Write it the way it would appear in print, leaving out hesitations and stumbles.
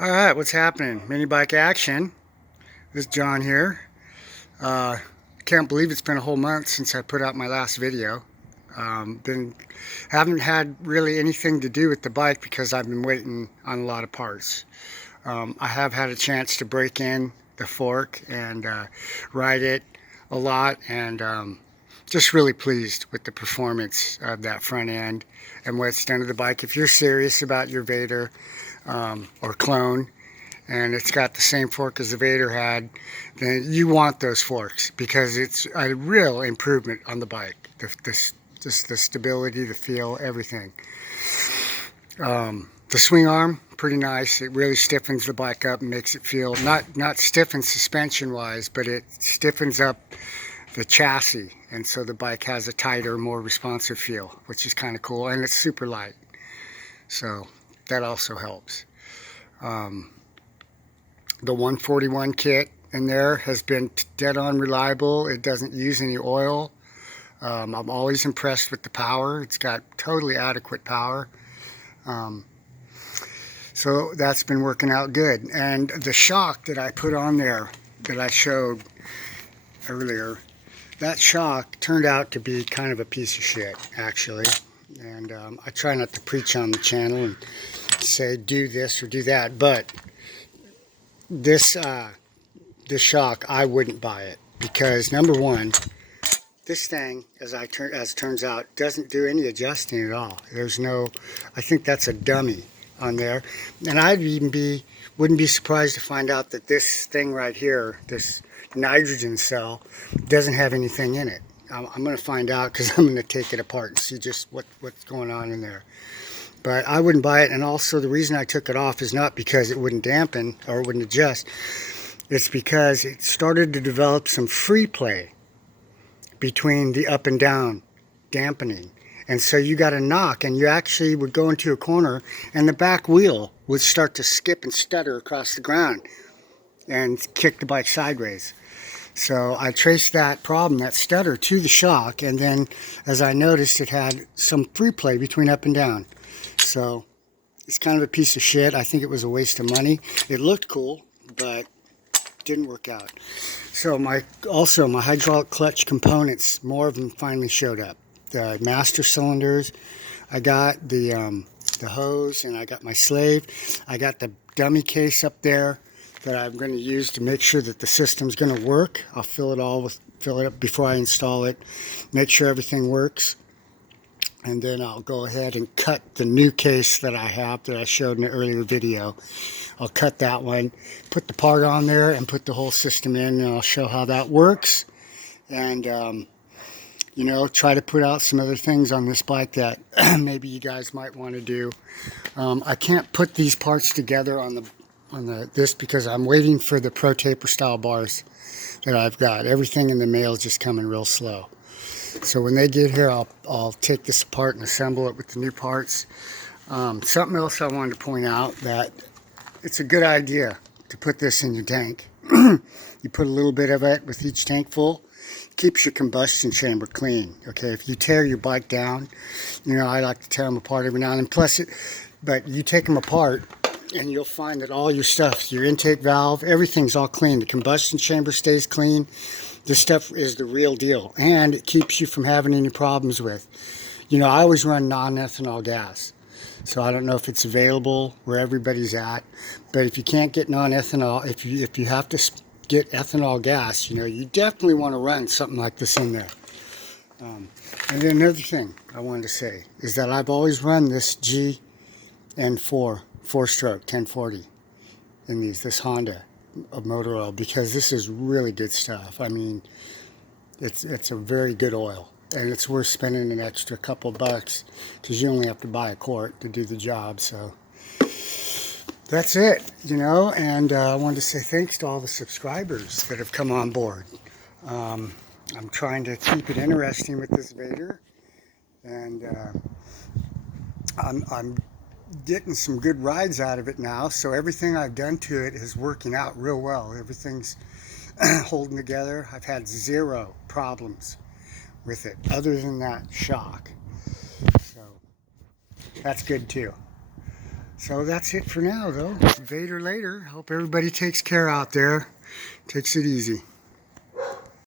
Alright, what's happening? Mini bike action. This is John here. Can't believe it's been a whole month since I put out my last video. Haven't had really anything to do with the bike because I've been waiting on a lot of parts. I have had a chance to break in the fork and ride it a lot, and just really pleased with the performance of that front end and what it's done to the bike. If you're serious about your Vader or clone, and it's got the same fork as the Vader had, then you want those forks because it's a real improvement on the bike. Just the stability, the feel, everything. The swing arm, pretty nice. It really stiffens the bike up and makes it feel, not stiffened suspension wise, but it stiffens up the chassis, and so the bike has a tighter, more responsive feel, which is kind of cool, and it's super light, so that also helps. The 141 kit in there has been dead on reliable. It doesn't use any oil. I'm always impressed with the power. It's got totally adequate power. So that's been working out good. And the shock that I put on there that I showed earlier, that shock turned out to be kind of a piece of shit, actually. And I try not to preach on the channel and say do this or do that, but this shock, I wouldn't buy it because, number one, this thing, as it turns out, doesn't do any adjusting at all. There's no, I think that's a dummy on there, and wouldn't be surprised to find out that this thing right here, this nitrogen cell, doesn't have anything in it. I'm going to find out because I'm going to take it apart and see just what's going on in there. But I wouldn't buy it, and also the reason I took it off is not because it wouldn't dampen or wouldn't adjust. It's because it started to develop some free play between the up and down dampening. And so you got a knock, and you actually would go into a corner, and the back wheel would start to skip and stutter across the ground and kick the bike sideways. So I traced that problem, that stutter, to the shock, and then as I noticed, it had some free play between up and down. So it's kind of a piece of shit. I think it was a waste of money. It looked cool, but didn't work out. So my hydraulic clutch components, more of them finally showed up. The master cylinders, I got the hose, and I got my slave. I got the dummy case up there that I'm going to use to make sure that the system's going to work. I'll fill it up before I install it, make sure everything works. And then I'll go ahead and cut the new case that I have that I showed in the earlier video. I'll cut that one, put the part on there, and put the whole system in, and I'll show how that works. And, you know, try to put out some other things on this bike that maybe you guys might want to do. I can't put these parts together on this because I'm waiting for the Pro Taper style bars that I've got. Everything in the mail is just coming real slow. So when they get here, I'll take this apart and assemble it with the new parts. Something else I wanted to point out, that it's a good idea to put this in your tank. You put a little bit of it with each tank full. Keeps your combustion chamber clean. Okay, if you tear your bike down, you know, I like to tear them apart every now and then. But you take them apart, and you'll find that all your stuff, your intake valve, everything's all clean. The combustion chamber stays clean. This stuff is the real deal, and it keeps you from having any problems with. You know, I always run non-ethanol gas, so I don't know if it's available where everybody's at, but if you can't get non-ethanol, if you have to get ethanol gas, you know, you definitely want to run something like this in there. And then another thing I wanted to say is that I've always run this GN4 4-stroke 1040 in this Honda of motor oil, because this is really good stuff. I mean, it's a very good oil, and it's worth spending an extra couple bucks because you only have to buy a quart to do the job. So that's it, you know. And I wanted to say thanks to all the subscribers that have come on board. I'm trying to keep it interesting with this Vader, and I'm getting some good rides out of it now, so everything I've done to it is working out real well. Everything's holding together. I've had zero problems with it other than that shock, so that's good too. So that's it for now, though. Vader later. Hope everybody takes care out there. Takes it easy.